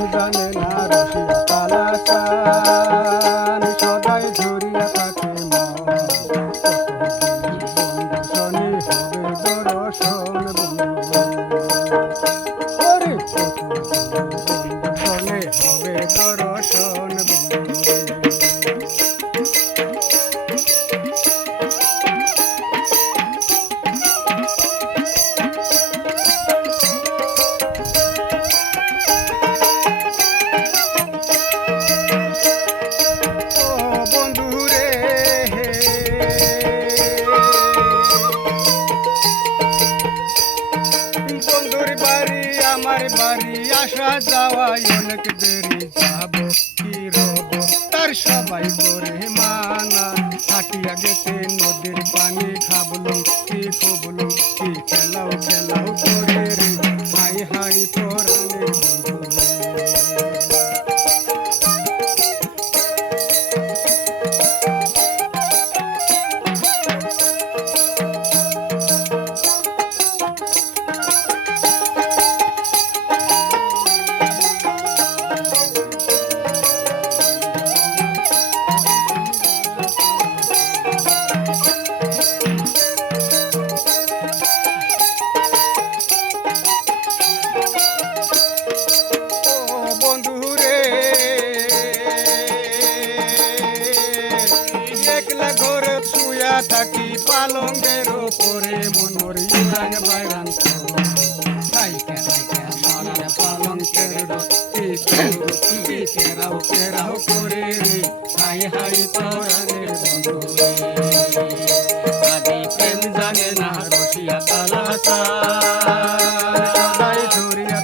জানে না রসিয়া কালাসান আমার বাড়ি আসা যাওয়াই অনেক দেরি যাব। কি রব? তার সবাই করে মানা হাটিয়া গেতে নদীর পানি খাবলুম কি খবলুম কি খেলাও খেলাও করে রে। হাই হাই পরাণের থাকি পালঙ্গের ওপরে মন মরি খাইকে পালঙ্কের কেরাও কেরাও করে রে? হাই হাই তোরারে বন্ধু রে। আদি জানে সদাই ধরিয়া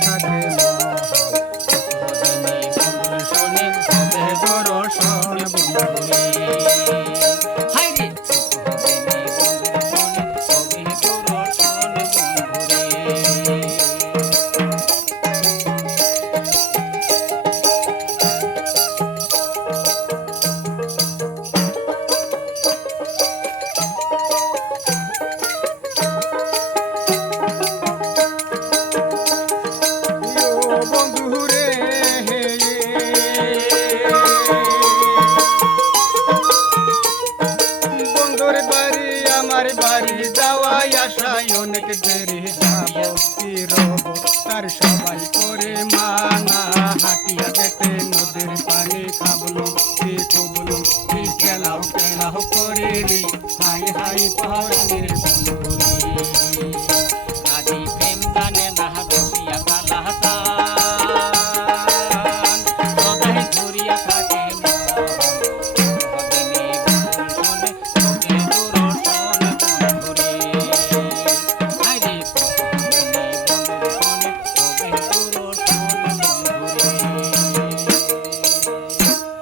আমার বাড়ি যাওয়াই আসাই অনেক দেরি যাব রব তার সবাই করে মানা, হাটিয়া দেখে নদীর পানি খাবলো কি খুবলো কি খেলাও খেলাও করে হাই হাই পরাণের